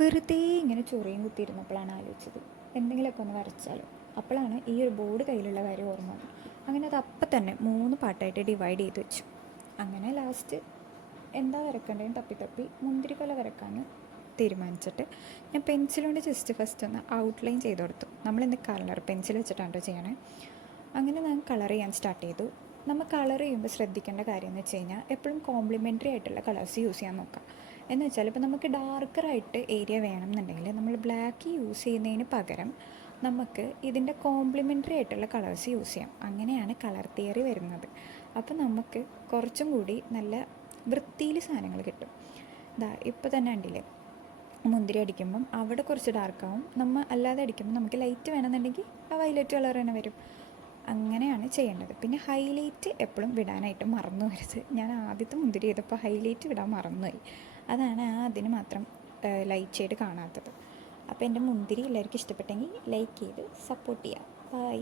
വെറുതെ ഇങ്ങനെ ചൊറിയും കുത്തിയിരുന്നപ്പോഴാണ് ആലോചിച്ചത് എന്തെങ്കിലുമൊക്കെ ഒന്ന് വരച്ചാലോ. അപ്പോഴാണ് ഈ ഒരു ബോർഡ് കയ്യിലുള്ള കാര്യം ഓർമ്മ വന്നത്. അങ്ങനെ അത് അപ്പം തന്നെ 3 പാർട്ടായിട്ട് ഡിവൈഡ് ചെയ്ത് വെച്ചു. അങ്ങനെ ലാസ്റ്റ് എന്താ വരക്കേണ്ടതെന്ന് തപ്പി തപ്പി മുന്തിരിക്കൊല വരക്കാൻ തീരുമാനിച്ചിട്ട് ഞാൻ പെൻസിൽ കൊണ്ട് ജസ്റ്റ് ഫസ്റ്റ് ഒന്ന് ഔട്ട്ലൈൻ ചെയ്ത് കൊടുത്തു. നമ്മളിന്ന് കളർ പെൻസിൽ വെച്ചിട്ടാണ് ചെയ്യണേ. അങ്ങനെ ഞാൻ കളർ ചെയ്യാൻ സ്റ്റാർട്ട് ചെയ്തു. നമ്മൾ കളർ ചെയ്യുമ്പോൾ ശ്രദ്ധിക്കേണ്ട കാര്യം എന്ന് വെച്ച് കഴിഞ്ഞാൽ എപ്പോഴും കോംപ്ലിമെൻ്ററി ആയിട്ടുള്ള കളേഴ്സ് യൂസ് ചെയ്യാൻ നോക്കാം. എന്ന് വെച്ചാൽ ഇപ്പോൾ നമുക്ക് ഡാർക്കറായിട്ട് ഏരിയ വേണമെന്നുണ്ടെങ്കിൽ നമ്മൾ ബ്ലാക്ക് യൂസ് ചെയ്യുന്നതിന് പകരം നമുക്ക് ഇതിൻ്റെ കോംപ്ലിമെൻ്ററി ആയിട്ടുള്ള കളേഴ്സ് യൂസ് ചെയ്യാം. അങ്ങനെയാണ് കളർ തിയറി വരുന്നത്. അപ്പോൾ നമുക്ക് കുറച്ചും കൂടി നല്ല വൃത്തിയിൽ സാധനങ്ങൾ കിട്ടും. ഇതാ ഇപ്പോൾ തന്നെ കണ്ടില്ലേ, മുന്തിരി അടിക്കുമ്പം അവിടെ കുറച്ച് ഡാർക്കാവും, നമ്മൾ അല്ലാതെ അടിക്കുമ്പോൾ നമുക്ക് ലൈറ്റ് വേണമെന്നുണ്ടെങ്കിൽ ആ വയലറ്റ് കളർ തന്നെ വരും. അങ്ങനെയാണ് ചെയ്യേണ്ടത്. പിന്നെ ഹൈലൈറ്റ് എപ്പോഴും വിടാനായിട്ട് മറന്നു വരരുത്. ഞാൻ ആദ്യത്തെ മുന്തിരി ചെയ്തപ്പോൾ ഹൈലൈറ്റ് വിടാൻ മറന്നുപോയി. അതാണ് അതിന് മാത്രം ലൈറ്റ് ഷെയ്ഡ് കാണാത്തത്. അപ്പോൾ എൻ്റെ മുന്തിരി എല്ലാവർക്കും ഇഷ്ടപ്പെട്ടെങ്കിൽ ലൈക്ക് ചെയ്ത് സപ്പോർട്ട് ചെയ്യാം. ബൈ.